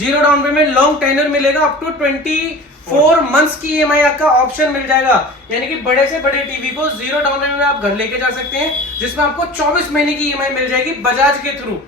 Zero down payment, long tenure मिलेगा, up to 24 months की EMI का ऑप्शन मिल जाएगा। यानी कि बड़े से बड़े टीवी को जीरो डाउन पेमेंट में आप घर लेके जा सकते हैं, जिसमें आपको 24 महीने की ईएमआई मिल जाएगी बजाज के थ्रू।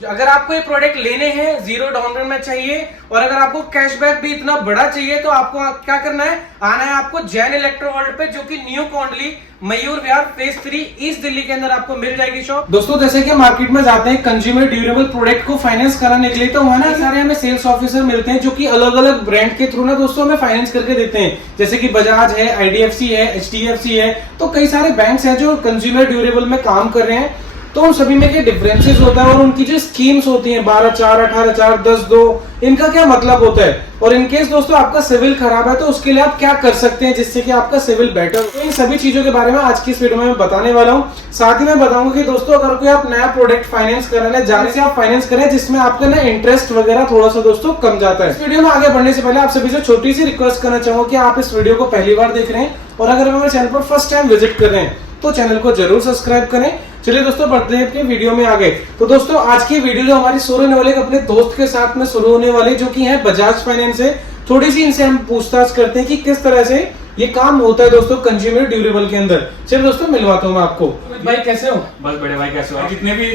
अगर आपको ये प्रोडक्ट लेने हैं, जीरो डाउन पेमेंट में चाहिए, और अगर आपको कैशबैक भी इतना बड़ा चाहिए, तो आपको क्या करना है, आना है आपको जैन इलेक्ट्रो वर्ल्ड पे, जो कि new Kondli Mayur Vihar phase 3 east Delhi के अंदर आपको मिल जाएगी शॉप। दोस्तों जैसे कि मार्केट में जाते हैं कंज्यूमर ड्यूरेबल प्रोडक्ट को फाइनेंस कराने के लिए, तो वहां ना सारे हमें सेल्स ऑफिसर मिलते हैं जो कि अलग अलग ब्रांड के थ्रू ना दोस्तों हमें फाइनेंस करके देते हैं। जैसे कि बजाज है, आईडीएफसी है, एचडीएफसी है, तो कई सारे बैंक्स हैं जो कंज्यूमर ड्यूरेबल में काम कर रहे हैं। तो उन सभी में क्या डिफरेंसेस होता है और उनकी जो स्कीम्स होती हैं 12/4, 18/4, 10/2, इनका क्या मतलब होता है, और इनकेस दोस्तों आपका सिविल खराब है तो उसके लिए आप क्या कर सकते हैं जिससे कि आपका सिविल बेटर हो। तो इन सभी चीजों के बारे में आज की इस वीडियो में मैं बताने वाला हूं। साथ ही मैं बताऊंगा कि दोस्तों अगर कोई आप नया प्रोडक्ट फाइनेंस कराना जाने से आप फाइनेंस करें जिसमें आपका ना इंटरेस्ट वगैरह थोड़ा सा दोस्तों कम जाता है। इस वीडियो में आगे बढ़ने से पहले आप सभी से छोटी सी रिक्वेस्ट करना चाहूंगा कि आप इस वीडियो को पहली बार देख रहे हैं और अगर हमारे चैनल पर फर्स्ट टाइम विजिट कर रहे हैं तो चैनल को जरूर सब्सक्राइब करें। चलिए दोस्तों बढ़ते हैं अपने वीडियो में आगे। तो दोस्तों आज की वीडियो जो हमारी शुरू होने वाले अपने दोस्त के साथ में शुरू होने वाली, जो कि है बजाज फाइनेंस से, थोड़ी सी इनसे हम पूछताछ करते हैं कि किस तरह से ये काम होता है दोस्तों कंज्यूमर ड्यूरेबल के अंदर। चलिए दोस्तों मिलवाता हूँ मैं आपको। भाई कैसे हो? बस बड़े भाई कैसे हो? जितने भी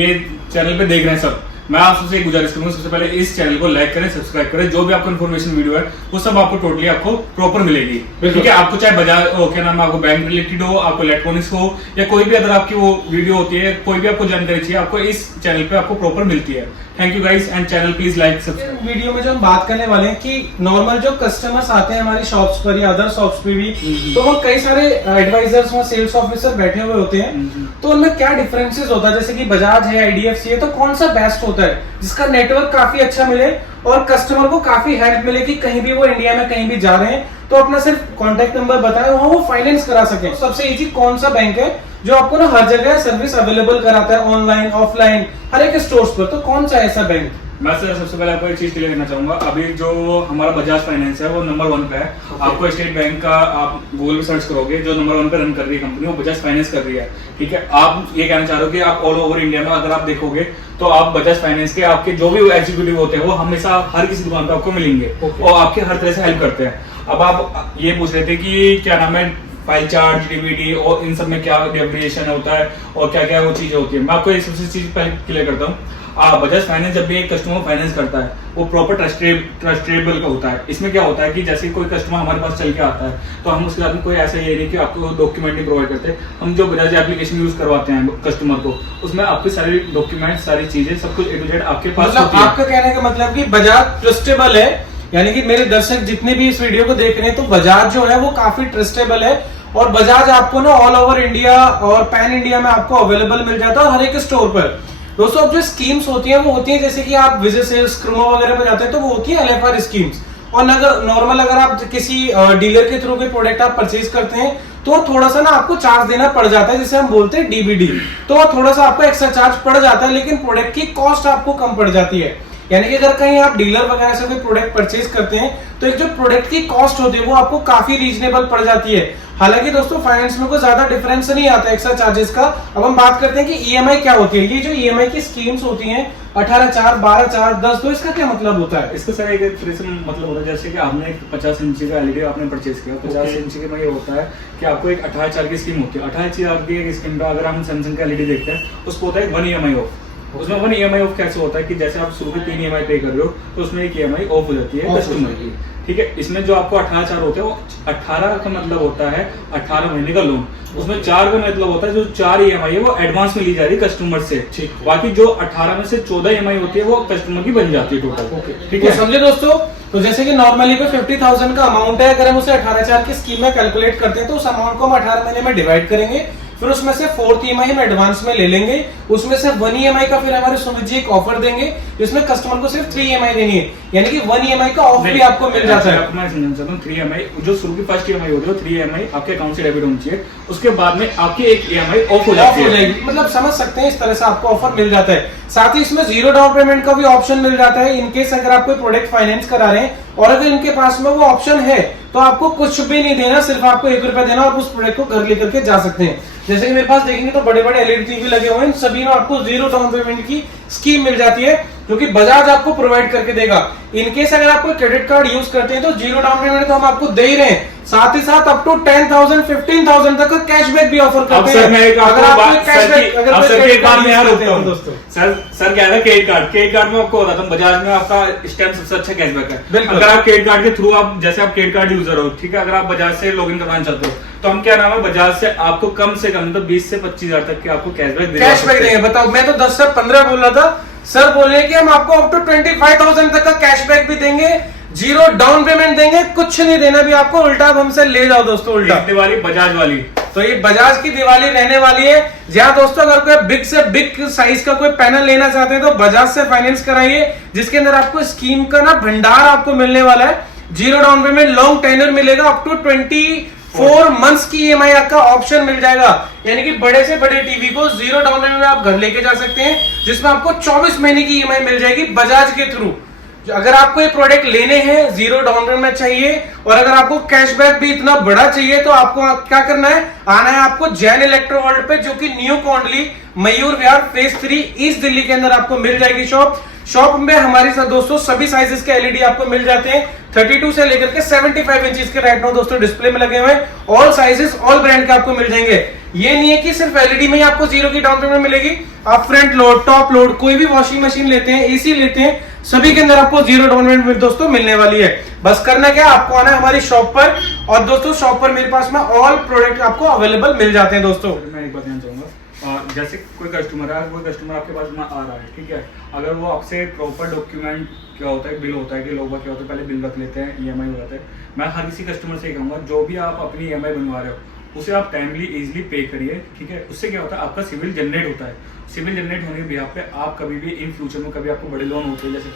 ये चैनल पे देख रहे हैं सब, मैं आपसे एक गुजारिश करूंगा, सबसे पहले इस चैनल को लाइक करें, सब्सक्राइब करें। जो भी आपको इन्फॉर्मेशन वीडियो है वो सब आपको टोटली आपको प्रॉपर मिलेगी। ठीक है, आपको चाहे बजाज क्या नाम, आपको बैंक रिलेटेड हो, आपको इलेक्ट्रॉनिक्स हो, या कोई भी अगर आपकी वो वीडियो होती है, कोई भी आपको जानकारी चाहिए, आपको इस चैनल पे आपको प्रॉपर मिलती है। Thank you guys, and channel please like subscribe. Video में जो हम बात करने वाले हैं कि नॉर्मल जो कस्टमर्स आते हैं हमारी शॉप्स पर या अदर शॉप्स पे भी, तो वो कई सारे एडवाइजर्स और सेल्स ऑफिसर बैठे हुए होते हैं। तो उनमें क्या डिफरेंसेस होता है, जैसे कि बजाज है, आईडीएफसी है, तो कौन सा बेस्ट होता है जिसका नेटवर्क काफी अच्छा मिले और कस्टमर को काफी हेल्प मिले कि कहीं भी वो इंडिया में कहीं भी जा रहे हैं तो अपना सिर्फ कॉन्टेक्ट नंबर बताएं, वहां वो फाइनेंस करा सके। सबसे इजी कौन सा बैंक है जो आपको ना हर जगह सर्विस अवेलेबल कराता है, ऑनलाइन ऑफलाइन हर एक स्टोर्स पर, तो कौन सा ऐसा बैंक? मैं सर सबसे पहले आपको एक चीज क्लियर करना चाहूंगा। अभी जो हमारा बजाज फाइनेंस है वो नंबर 1 पे है। आपको स्टेट बैंक का आप गूगल पे सर्च करोगे, जो नंबर 1 पे रन कर रही है कंपनी वो बजाज फाइनेंस कर रही है। ठीक है, आप ये कहना चाह रहे हो कि आप ऑल ओवर इंडिया में अगर आप देखोगे तो आप बजाज फाइनेंस के आपके जो भी एग्जीक्यूटिव होते हैं वो हमेशा हर किसी दुकान पे आपको मिलेंगे और आपके हर तरह से हेल्प करते हैं। अब आप ये पूछ रहे थे कि क्या नाम है, फाइल चार्ज, डीवीडी और इन सब में क्या डेविएशन होता है और क्या क्या वो चीजें होती है। मैं आपको एक सबसे चीज पहले क्लियर करता हूँ। बजाज फाइनेंस जब भी एक कस्टमर फाइनेंस करता है वो प्रॉपर ट्रस्टेबल का होता है। इसमें क्या होता है कि जैसे कोई कस्टमर हमारे पास चल के आता है तो हम उसके साथ में कोई ऐसा ये नहीं कि आपको डॉक्यूमेंट नहीं प्रोवाइड करते। हम जो बजाज एप्लीकेशन यूज करवाते हैं कस्टमर को, उसमें आपके सारे डॉक्यूमेंट, सारी चीजें, सब कुछ ए टू जेड आपके पास होती है। आपका कहने का मतलब कि बजाज ट्रस्टेबल है, यानी कि मेरे दर्शक जितने भी इस वीडियो को देख रहे हैं तो बजाज जो है वो काफी ट्रस्टेबल है और बजाज आपको ना ऑल ओवर इंडिया और पैन इंडिया में आपको अवेलेबल मिल जाता है हर एक स्टोर पर। दोस्तों अब जो स्कीम्स होती हैं वो होती है, जैसे कि आप विजय सेल्स, क्रोमा वगैरह पे जाते हैं तो वो होती है एलएफआर स्कीम्स, और अगर नॉर्मल अगर आप किसी डीलर के थ्रू कोई प्रोडक्ट आप परचेज करते हैं तो थोड़ा सा ना आपको चार्ज देना पड़ जाता है, जिसे हम बोलते हैं डीबीडी। तो थोड़ा सा आपको एक्स्ट्रा चार्ज पड़ जाता है, लेकिन प्रोडक्ट की कॉस्ट आपको कम पड़ जाती है। यानी कि अगर कहीं आप डीलर वगैरह से कोई प्रोडक्ट परचेज करते हैं तो एक जो प्रोडक्ट की कॉस्ट होती है वो आपको काफी रीजनेबल पड़ जाती है। हालांकि दोस्तों फाइनेंस में कोई ज्यादा डिफरेंस नहीं आता एक्स्ट्रा चार्जेस का। अब हम बात करते हैं कि ईएमआई क्या होती है। ये जो ईएमआई की स्कीम्स होती हैं 18/4, 12/4, 10/2, इसका क्या मतलब होता है? इसका सर एक मतलब होता है, जैसे कि आपने एक 50 इंची का एलईडी आपने परचेज किया, 50 इंची के में ये होता है कि आपको एक 18/4 की स्कीम होती है। 18/4 की एक स्कीम का अगर हम सैमसंग का एलईडी देखते हैं उसको होता है 1 ईएमआई ऑफ। उसमें 1 ईएमआई ऑफ कैसे होता है कि जैसे आप शुरू में 3 ईएमआई पे कर रहे हो तो उसमें एक ईएमआई ऑफ हो जाती है कस्टमर की। ठीक है, इसमें जो आपको 18/4 होते हैं वो 18 का मतलब होता है 18 महीने का लोन। उसमें 4 का मतलब होता है जो 4 ईएमआई है वो एडवांस में ली जा रही है कस्टमर से। बाकी जो 18 में से 14 ईएमआई होती है वो कस्टमर की बन जाती है टोटल। ठीक है, समझे दोस्तों? तो जैसे कि नॉर्मली पे 50,000 का अमाउंट है, अगर हम उसे 18/4 की स्कीम में कैलकुलेट करते हैं तो उस अमाउंट को हम 18 महीने में डिवाइड करेंगे, फिर उसमें से 4th ईएमआई हम एडवांस में ले लेंगे, उसमें से 1 ईएमआई का फिर हमारे सुमित जी एक ऑफर देंगे जिसमें कस्टमर को सिर्फ 3 ईएमआई देनी है, यानी कि 1 ईएमआई का ऑफ भी आपको मिल जाता है। मैं समझना चाहता हूँ 3 ईएमआई जो शुरू की फर्स्ट ईएमआई होती है 3 ईएमआई आपके अकाउंट से डेबिट होनी चाहिए, उसके बाद में आपकी एक ईएमआई ऑफ हो जाएगी। मतलब समझ सकते हैं इस तरह से आपको ऑफर मिल जाता है। साथ ही इसमें जीरो डाउन पेमेंट का भी ऑप्शन मिल जाता है इनकेस अगर आप कोई प्रोडक्ट फाइनेंस करा रहे हैं और अगर इनके पास में वो ऑप्शन है तो आपको कुछ भी नहीं देना, सिर्फ आपको 1 रुपया देना और उस प्रोडक्ट को घर लेकर के जा सकते हैं। जैसे कि मेरे पास देखेंगे तो बड़े बड़े एलईडी टीवी लगे हुए हैं, सभी में आपको जीरो डाउन पेमेंट की स्कीम मिल जाती है। जो कि बजाज आपको प्रोवाइड करके देगा। इनकेस अगर आप कोई क्रेडिट कार्ड यूज करते हैं तो जीरो डाउन पेमेंट तो हम आपको दे ही रहे हैं, साथ ही साथ अप टू 10,000 15,000 तक का कैशबैक भी ऑफर करते हैं। अगर आप सर क्या है क्रेडिट कार्ड में आपको बताता हूँ, बजाज में आपका इस टाइम सबसे अच्छा कैशबैक है। अगर आप क्रेडिट कार्ड के थ्रू आप जैसे आप क्रेडिट कार्ड यूजर हो, ठीक है, अगर आप बजाज से लॉगिन करवाना चाहते हो तो हम क्या नाम है बजाज से आपको कम से कम तो 20 से 25,000 तक के आपको कैशबैक देंगे। बताओ, मैं तो 10 से 15 बोल रहा था, सर बोले कि हम आपको अप टू 25,000 तक का कैशबैक भी देंगे, जीरो डाउन पेमेंट देंगे, कुछ नहीं देना भी आपको, उल्टा आप हमसे ले जाओ दोस्तों। उल्टा दिवाली बजाज वाली, तो ये बजाज की दिवाली रहने वाली है। जहाँ दोस्तों अगर कोई बिग से बिग साइज का कोई पैनल लेना चाहते हैं तो बजाज से फाइनेंस कराइए, जिसके अंदर आपको स्कीम का ना भंडार आपको मिलने वाला है। Zero down payment, long tenure मिलेगा, अप टू 24 मंथ्स की ईएमआई का ऑप्शन मिल जाएगा। यानी कि बड़े से बड़े टीवी को जीरो डाउन पेमेंट में आप घर लेके जा सकते हैं, जिसमें आपको 24 महीने की ईएमआई मिल जाएगी बजाज के थ्रू। अगर आपको ये प्रोडक्ट लेने हैं, जीरो डाउन पेमेंट चाहिए और अगर आपको कैशबैक भी इतना बड़ा चाहिए तो आपको क्या करना है, आना है आपको जैन इलेक्ट्रो वर्ल्ड पे, जो कि new कौंडली Mayur Vihar phase 3 east Delhi के अंदर आपको मिल जाएगी शॉप में। हमारे साथ दोस्तों सभी साइजेस के एलईडी आपको मिल जाते हैं, 32 से लेकर के 75 इंचेस के राइट नाउ दोस्तों डिस्प्ले में लगे हुए हैं। ऑल साइजेस ऑल ब्रांड के आपको मिल जाएंगे। ये नहीं है कि सिर्फ एलईडी में ही आपको जीरो की डाउन पेमेंट मिलेगी, आप फ्रंट लोड, टॉप लोड, कोई भी वॉशिंग मशीन लेते हैं, एसी लेते हैं, सभी के अंदर आपको जीरो डाउन पेमेंट दोस्तों मिलने वाली है। बस करना क्या, आपको आना है हमारी शॉप पर, और दोस्तों शॉप पर मेरे पास में ऑल प्रोडक्ट आपको अवेलेबल मिल जाते हैं। दोस्तों मैं एक बात कहना चाहूंगा, जैसे कोई कस्टमर है, कोई कस्टमर आपके पास में आ रहा है, ठीक है, अगर वो आपसे प्रॉपर डॉक्यूमेंट क्या होता है, बिल होता है कि लोग क्या होता है, पहले बिल रख लेते हैं, ईएमआई हो जाता है। मैं हर किसी कस्टमर से कहूंगा, जो भी आप अपनी ईएमआई बनवा रहे हो उसे आप टाइमली इजीली पे करिए, ठीक है। उससे क्या होता है, आपका सिविल जनरेट होता है। सिविल जनरेट होने के बिहाफ पे आप कभी भी इन फ्यूचर में कभी आपको बड़े लोन होते हैं, जैसे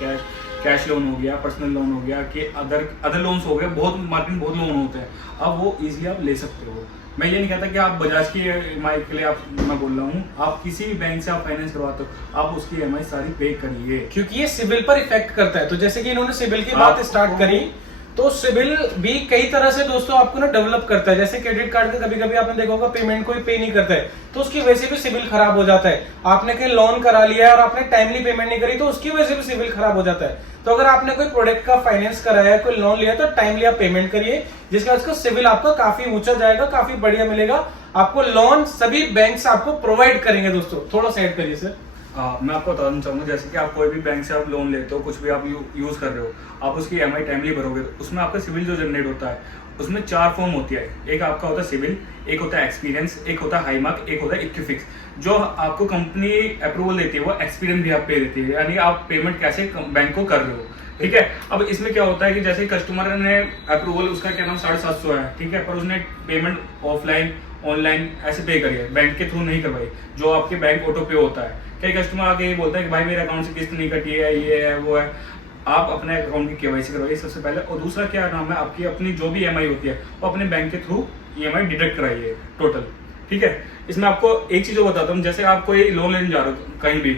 कैश लोन हो गया, पर्सनल लोन हो गया, कि अदर लोन्स हो गए, बहुत मार्केट में बहुत लोन होते हैं, अब वो इजीली आप ले सकते हो। मैं ये नहीं कहता कि आप बजाज की ईएमआई के लिए मैं बोल रहा हूँ, आप किसी भी बैंक से आप फाइनेंस करवाते हो, आप उसकी ईएमआई सारी पे करिए, क्योंकि ये सिविल पर इफेक्ट करता है। तो जैसे कि इन्होंने सिविल की बात स्टार्ट करी, तो सिविल भी कई तरह से दोस्तों आपको ना डेवलप करता है। जैसे क्रेडिट कार्ड का कभी कभी आपने देखा होगा पेमेंट कोई पे नहीं करता है, तो उसकी वजह से भी सिविल खराब हो जाता है। आपने कहीं लोन करा लिया है और आपने टाइमली पेमेंट नहीं करी तो उसकी वजह से भी सिविल खराब हो जाता है। तो अगर आपने कोई प्रोडक्ट का फाइनेंस कराया है, कोई लोन लिया तो टाइमली आप पेमेंट करिए, जिसके बाद उसका सिविल आपका काफी ऊंचा जाएगा, काफी बढ़िया मिलेगा आपको। लोन सभी बैंक आपको प्रोवाइड करेंगे। दोस्तों थोड़ा साइड करिए सर। मैं आपको बताना चाहूंगा, जैसे कि आप कोई भी बैंक से आप लोन लेते हो, कुछ भी आप यूज कर रहे हो, आप उसकी ईएमआई टाइमली भरोगे, उसमें आपका सिविल जो जनरेट होता है उसमें 4 फॉर्म होती है। एक आपका होता है सिविल, एक होता है एक्सपीरियंस, एक होता है हाई मार्क, एक होता है इक्विफिक्स। जो आपको कंपनी अप्रूवल देती है वो एक्सपीरियंस भी आप पे देती है, यानी आप पेमेंट कैसे बैंक को कर रहे हो, ठीक है। अब इसमें क्या होता है कि जैसे कस्टमर ने अप्रूवल उसका क्या नाम 750 है, ठीक है, पर उसने पेमेंट ऑफलाइन ऑनलाइन ऐसे पे करी है, बैंक के थ्रू नहीं करवाई, जो आपके बैंक ऑटो पे होता है। कई कस्टमर आके ये बोलता है कि भाई मेरे अकाउंट से किस्त नहीं कटी है, ये है वो है। आप अपने अकाउंट की केवाईसी करवाइए सबसे पहले, और दूसरा क्या नाम है, आपकी अपनी जो भी ईएमआई होती है वो अपने बैंक के थ्रू ईएमआई डिडक्ट कराइए टोटल, ठीक है। इसमें आपको एक चीज बताता हूँ, जैसे आप कोई लोन लेने जा रहे हो कहीं भी,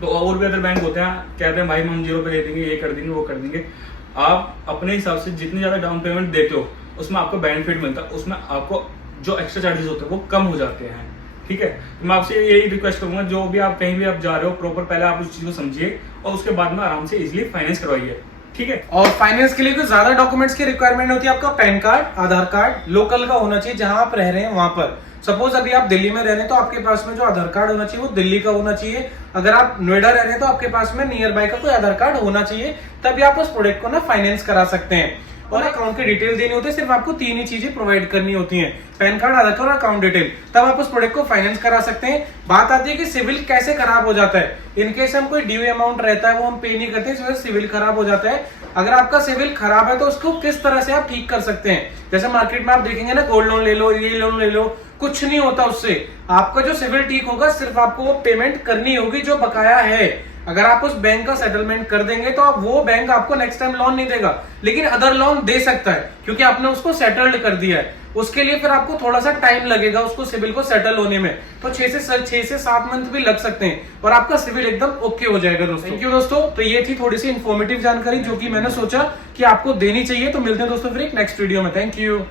तो और भी अदर बैंक होते हैं, कहते हैं भाई हम 0 पे दे देंगे, ये कर देंगे, वो कर देंगे। आप अपने हिसाब से जितनी ज्यादा डाउन पेमेंट देते हो उसमें आपको बेनिफिट मिलता है, उसमें आपको जो एक्स्ट्रा चार्जेस होते हैं वो कम हो जाते हैं, ठीक है। तो मैं आपसे यही रिक्वेस्ट करूंगा, जो भी आप कहीं भी आप जा रहे हो, प्रॉपर पहले आप उस चीज को समझिए और उसके बाद में आराम से इजीली फाइनेंस करवाइए, ठीक है। और फाइनेंस के लिए कोई ज्यादा डॉक्यूमेंट्स की रिक्वायरमेंट होती है, आपका पैन कार्ड, आधार कार्ड लोकल का होना चाहिए जहां आप रह रहे हैं वहां पर। सपोज अभी आप दिल्ली में रह रहे हैं तो आपके पास में जो आधार कार्ड होना चाहिए वो दिल्ली का होना चाहिए। अगर आप नोएडा रह रहे हैं तो आपके पास में नियर बाय का कोई आधार कार्ड होना चाहिए, तभी आप उस प्रोडक्ट को ना फाइनेंस करा सकते हैं। और अकाउंट की डिटेल देनी होती है, सिर्फ आपको 3 ही चीजें प्रोवाइड करनी होती हैं, पैन कार्ड, आधार कार्ड और अकाउंट डिटेल, तब आप उस प्रोडक्ट को फाइनेंस करा सकते हैं। बात आती है कि सिविल कैसे खराब हो जाता है। इनकेस हम कोई ड्यू अमाउंट रहता है वो हम पे नहीं करते, इस वजह से सिविल खराब हो जाता है। अगर आपका सिविल खराब है तो उसको किस तरह से आप ठीक कर सकते हैं, जैसे मार्केट में आप देखेंगे ना, गोल्ड लोन ले लो, ये लोन ले लो, कुछ नहीं होता उससे। आपका जो सिविल ठीक होगा, सिर्फ आपको वो पेमेंट करनी होगी जो बकाया है। अगर आप उस बैंक का सेटलमेंट कर देंगे तो वो बैंक आपको नेक्स्ट टाइम लोन नहीं देगा, लेकिन अदर लोन दे सकता है, क्योंकि आपने उसको सेटल्ड कर दिया है। उसके लिए फिर आपको थोड़ा सा टाइम लगेगा उसको सिविल को सेटल होने में, तो 6 से 7 मंथ भी लग सकते हैं और आपका सिविल एकदम ओके हो जाएगा दोस्तों। थैंक यू दोस्तों। तो ये थी थोड़ी सी इन्फॉर्मेटिव जानकारी जो कि मैंने सोचा कि आपको देनी चाहिए। तो मिलते हैं दोस्तों फिर एक नेक्स्ट वीडियो में। Thank you.